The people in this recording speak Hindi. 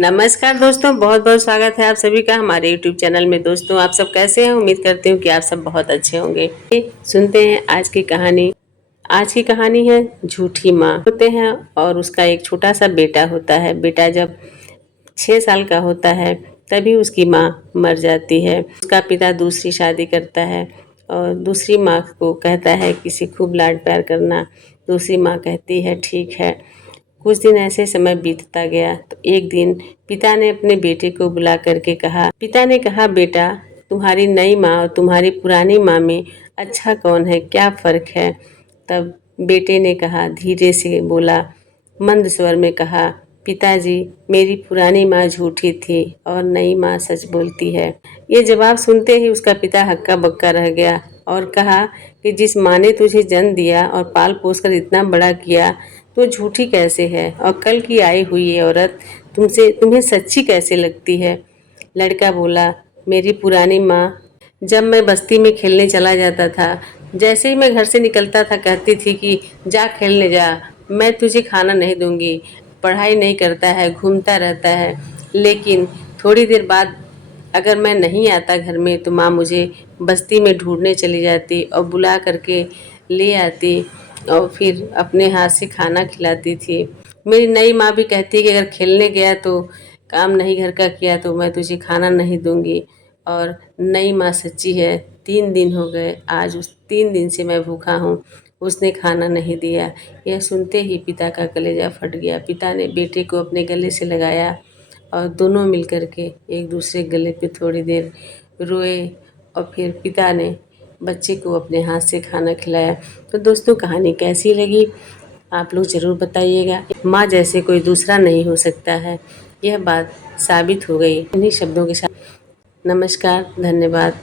नमस्कार दोस्तों, बहुत बहुत स्वागत है आप सभी का हमारे YouTube चैनल में। दोस्तों, आप सब कैसे हैं? उम्मीद करती हूँ कि आप सब बहुत अच्छे होंगे। सुनते हैं आज की कहानी। आज की कहानी है झूठी माँ। होते हैं और उसका एक छोटा सा बेटा होता है। बेटा जब 6 साल का होता है तभी उसकी माँ मर जाती है। उसका पिता दूसरी शादी करता है और दूसरी माँ को कहता है किसी खूब लाड प्यार करना। दूसरी माँ कहती है ठीक है। कुछ दिन ऐसे समय बीतता गया तो एक दिन पिता ने अपने बेटे को बुला करके कहा, बेटा, तुम्हारी नई माँ और तुम्हारी पुरानी माँ में अच्छा कौन है, क्या फर्क है? तब बेटे ने कहा, धीरे से बोला, मंद स्वर में कहा, पिताजी, मेरी पुरानी माँ झूठी थी और नई माँ सच बोलती है। ये जवाब सुनते ही उसका पिता हक्का बक्का रह गया और कहा कि जिस माँ ने तुझे जन्म दिया और पाल पोस कर इतना बड़ा किया तो झूठी कैसे है, और कल की आई हुई ये औरत तुम्हें सच्ची कैसे लगती है? लड़का बोला, मेरी पुरानी माँ जब मैं बस्ती में खेलने चला जाता था, जैसे ही मैं घर से निकलता था कहती थी कि जा खेलने जा, मैं तुझे खाना नहीं दूंगी, पढ़ाई नहीं करता है, घूमता रहता है। लेकिन थोड़ी देर बाद अगर मैं नहीं आता घर में तो माँ मुझे बस्ती में ढूंढने चली जाती और बुला करके ले आती और फिर अपने हाथ से खाना खिलाती थी। मेरी नई माँ भी कहती कि अगर खेलने गया तो काम नहीं घर का किया तो मैं तुझे खाना नहीं दूंगी। और नई माँ सच्ची है। 3 दिन हो गए, आज उस 3 दिन से मैं भूखा हूँ, उसने खाना नहीं दिया। यह सुनते ही पिता का कलेजा फट गया। पिता ने बेटे को अपने गले से लगाया और दोनों मिलकर के एक दूसरे गले पे थोड़ी देर रोए और फिर पिता ने बच्चे को अपने हाथ से खाना खिलाया। तो दोस्तों, कहानी कैसी लगी आप लोग ज़रूर बताइएगा। माँ जैसे कोई दूसरा नहीं हो सकता है, यह बात साबित हो गई इन्हीं शब्दों के साथ। नमस्कार, धन्यवाद।